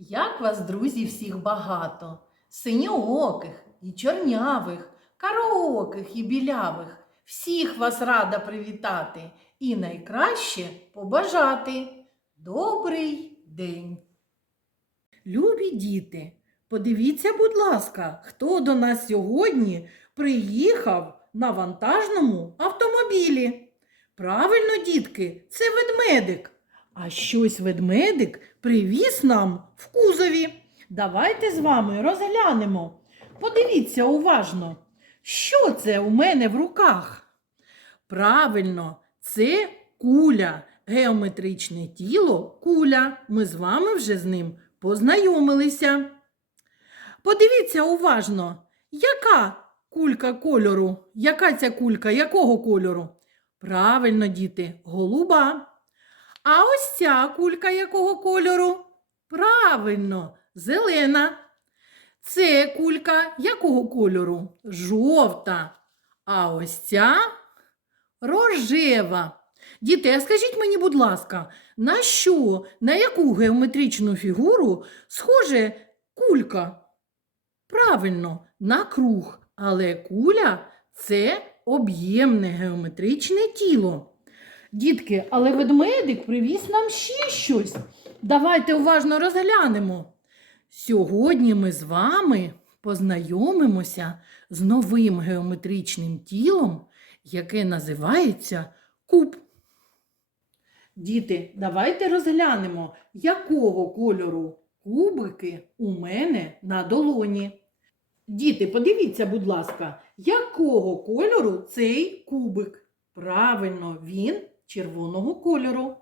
Як вас, друзі, всіх багато, синьооких і чорнявих, караоких і білявих. Всіх вас рада привітати і найкраще побажати. Добрий день! Любі діти, подивіться, будь ласка, хто до нас сьогодні приїхав на вантажному автомобілі. Правильно, дітки, це ведмедик. А щось ведмедик привіз нам в кузові. Давайте з вами розглянемо. Подивіться уважно, що це у мене в руках. Правильно, це куля, геометричне тіло куля. Ми з вами вже з ним познайомилися. Подивіться уважно, яка кулька кольору? Яка ця кулька? Якого кольору? Правильно, діти, голуба. А ось ця кулька якого кольору? Правильно, зелена. Це кулька якого кольору? Жовта. А ось ця рожева. Діти, скажіть мені, будь ласка, на що, на яку геометричну фігуру схоже кулька? Правильно, на круг. Але куля це об'ємне геометричне тіло. Дітки, але ведмедик привіз нам ще щось. Давайте уважно розглянемо. Сьогодні ми з вами познайомимося з новим геометричним тілом, яке називається куб. Діти, давайте розглянемо, якого кольору кубики у мене на долоні. Діти, подивіться, будь ласка, якого кольору цей кубик? Правильно, він червоного кольору.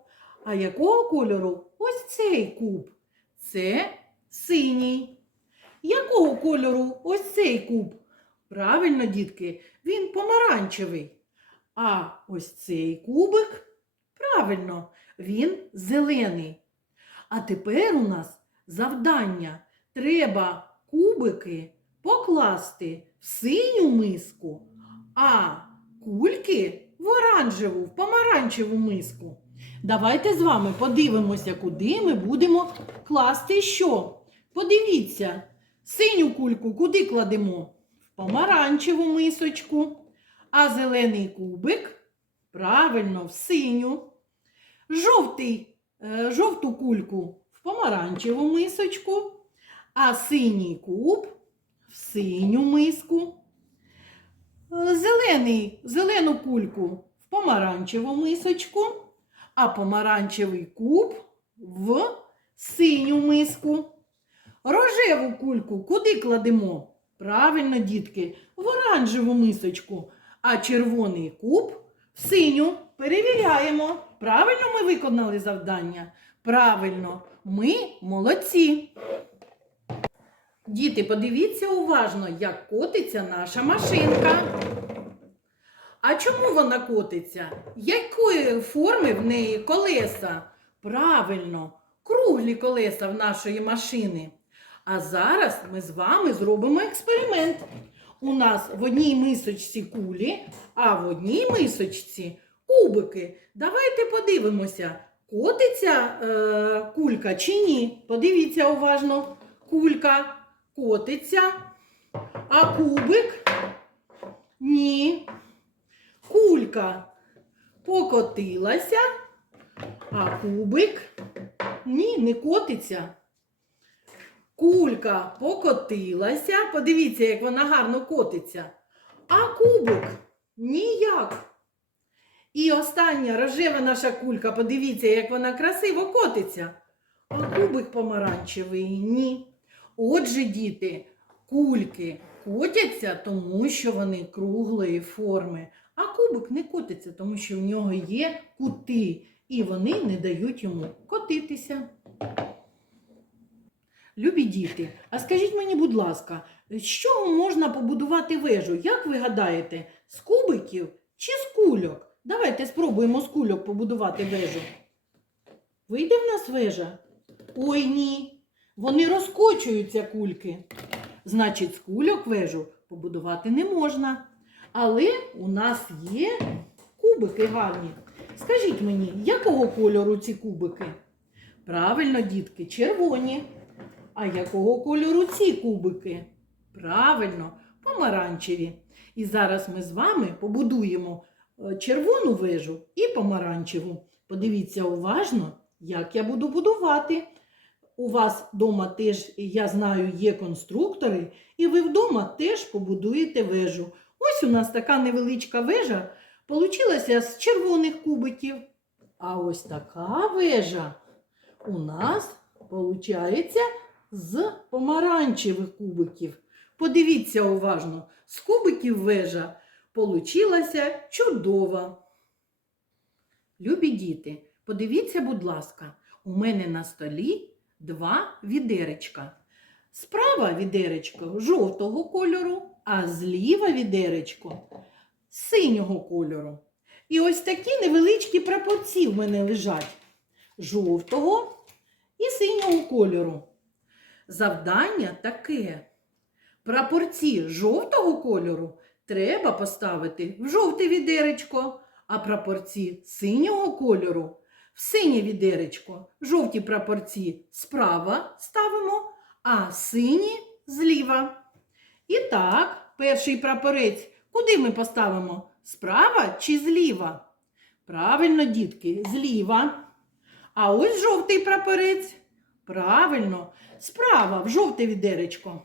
А якого кольору ось цей куб? Це синій. Якого кольору ось цей куб? Правильно, дітки, він помаранчевий. А ось цей кубик, правильно, він зелений. А тепер у нас завдання. Треба кубики покласти в синю миску, а кульки в оранжеву, в помаранчеву миску. Давайте з вами подивимося, куди ми будемо класти що. Подивіться, синю кульку куди кладемо? В помаранчеву мисочку, а зелений кубик правильно в синю. Жовтий, е, жовту кульку в помаранчеву мисочку, а синій куб в синю миску. Зелений, зелену кульку в помаранчеву мисочку, а помаранчевий куб в синю миску. Рожеву кульку куди кладемо? Правильно, дітки, в оранжеву мисочку, а червоний куб в синю. Перевіряємо. Правильно ми виконали завдання? Правильно, ми молодці. Діти, подивіться уважно, як котиться наша машинка. А чому вона котиться? Якої форми в неї колеса? Правильно, круглі колеса в нашої машини. А зараз ми з вами зробимо експеримент. У нас в одній мисочці кулі, а в одній мисочці кубики. Давайте подивимося, котиться е, кулька чи ні. Подивіться уважно. Кулька котиться, а кубик ні. Кулька покотилася, а кубик ні, не котиться. Кулька покотилася. Подивіться, як вона гарно котиться. А кубик ніяк. І остання рожева наша кулька, подивіться, як вона красиво котиться. А кубик помаранчевий ні. Отже, діти, кульки котяться, тому що вони круглої форми, а кубик не котиться, тому що в нього є кути, і вони не дають йому котитися. Любі діти, а скажіть мені, будь ласка, з чого можна побудувати вежу? Як ви гадаєте, з кубиків чи з кульок? Давайте спробуємо з кульок побудувати вежу. Вийде в нас вежа? Ой ні. Вони розкочуються кульки. Значить, з кульок вежу побудувати не можна. Але у нас є кубики гарні. Скажіть мені, якого кольору ці кубики? Правильно, дітки, червоні. А якого кольору ці кубики? Правильно, помаранчеві. І зараз ми з вами побудуємо е, червону вежу і помаранчеву. Подивіться уважно, як я буду будувати. У вас вдома теж, я знаю, є конструктори, і ви вдома теж побудуєте вежу. Ось у нас така невеличка вежа получилася з червоних кубиків. А ось така вежа у нас виходить з помаранчевих кубиків. Подивіться уважно, з кубиків вежа получилася чудова. Любі діти, подивіться, будь ласка, у мене на столі два відеречка. Справа відеречко жовтого кольору, а зліва відеречко синього кольору. І ось такі невеличкі прапорці в мене лежать жовтого і синього кольору. Завдання таке. Прапорці жовтого кольору треба поставити в жовте відеречко, а прапорці синього кольору в синє відеречко. Жовті прапорці справа ставимо, а сині зліва. І так, перший прапорець куди ми поставимо? Справа чи зліва? Правильно, дітки, зліва. А ось жовтий прапорець. Правильно, справа в жовте відеречко.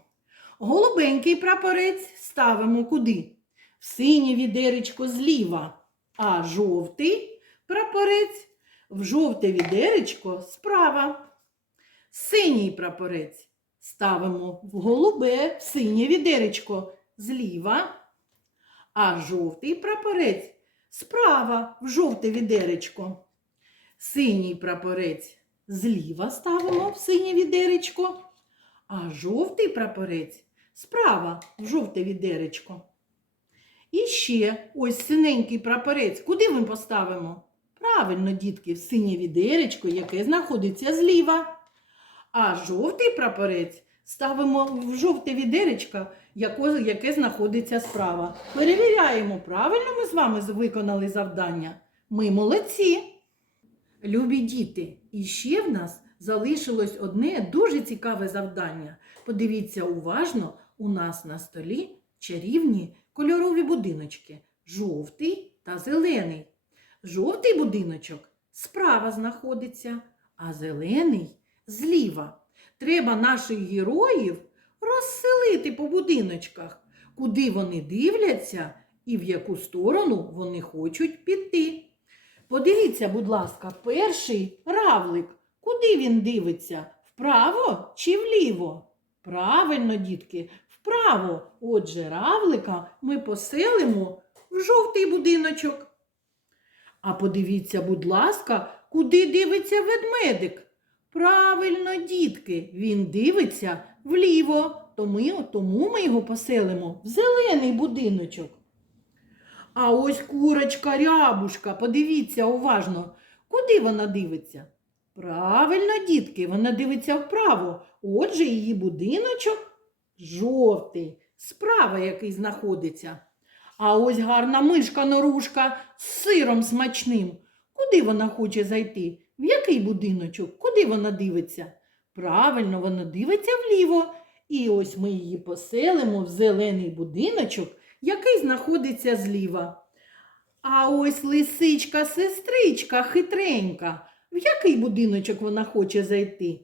Голубенький прапорець ставимо куди? В синє відеречко зліва, а жовтий прапорець в жовте відеречко справа. Синій прапорець ставимо в голубе в синє відеречко зліва, а жовтий прапорець справа в жовте відеречко. Синій прапорець зліва ставимо в синє відеречко, а жовтий прапорець справа в жовте відеречко. І ще ось синенький прапорець. Куди ми поставимо? Правильно, дітки, в синє відеречко, яке знаходиться зліва. А жовтий прапорець ставимо в жовте відеречко, яке знаходиться справа. Перевіряємо, правильно ми з вами виконали завдання. Ми молодці. Любі діти, і ще в нас залишилось одне дуже цікаве завдання. Подивіться уважно, у нас на столі чарівні кольорові будиночки жовтий та зелений. Жовтий будиночок справа знаходиться, а зелений зліва. Треба наших героїв розселити по будиночках, куди вони дивляться і в яку сторону вони хочуть піти. Подивіться, будь ласка, перший равлик. Куди він дивиться? Вправо чи вліво? Правильно, дітки, вправо. Отже, равлика ми поселимо в жовтий будиночок. А подивіться, будь ласка, куди дивиться ведмедик? Правильно, дітки, він дивиться вліво, тому, ми його поселимо в зелений будиночок. А ось курочка рябушка, подивіться уважно, куди вона дивиться? Правильно, дітки, вона дивиться вправо. Отже, її будиночок жовтий, справа який знаходиться. А ось гарна мишка норушка з сиром смачним. Куди вона хоче зайти? В який будиночок? Куди вона дивиться? Правильно, вона дивиться вліво. І ось ми її поселимо в зелений будиночок, який знаходиться зліва. А ось лисичка, сестричка хитренька. В який будиночок вона хоче зайти?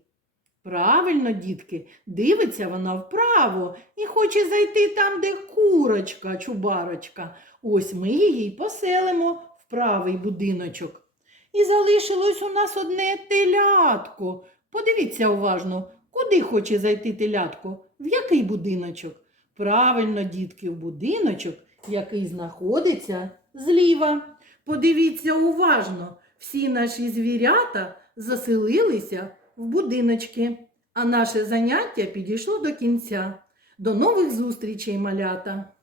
Правильно, дітки, дивиться вона вправо і хоче зайти там, де курочка, чубарочка. Ось ми її поселимо в правий будиночок. І залишилось у нас одне телятко. Подивіться уважно, куди хоче зайти телятко? В який будиночок? Правильно, дітки, в будиночок, який знаходиться зліва. Подивіться уважно, всі наші звірята заселилися в будиночки, а наше заняття підійшло до кінця. До нових зустрічей, малята!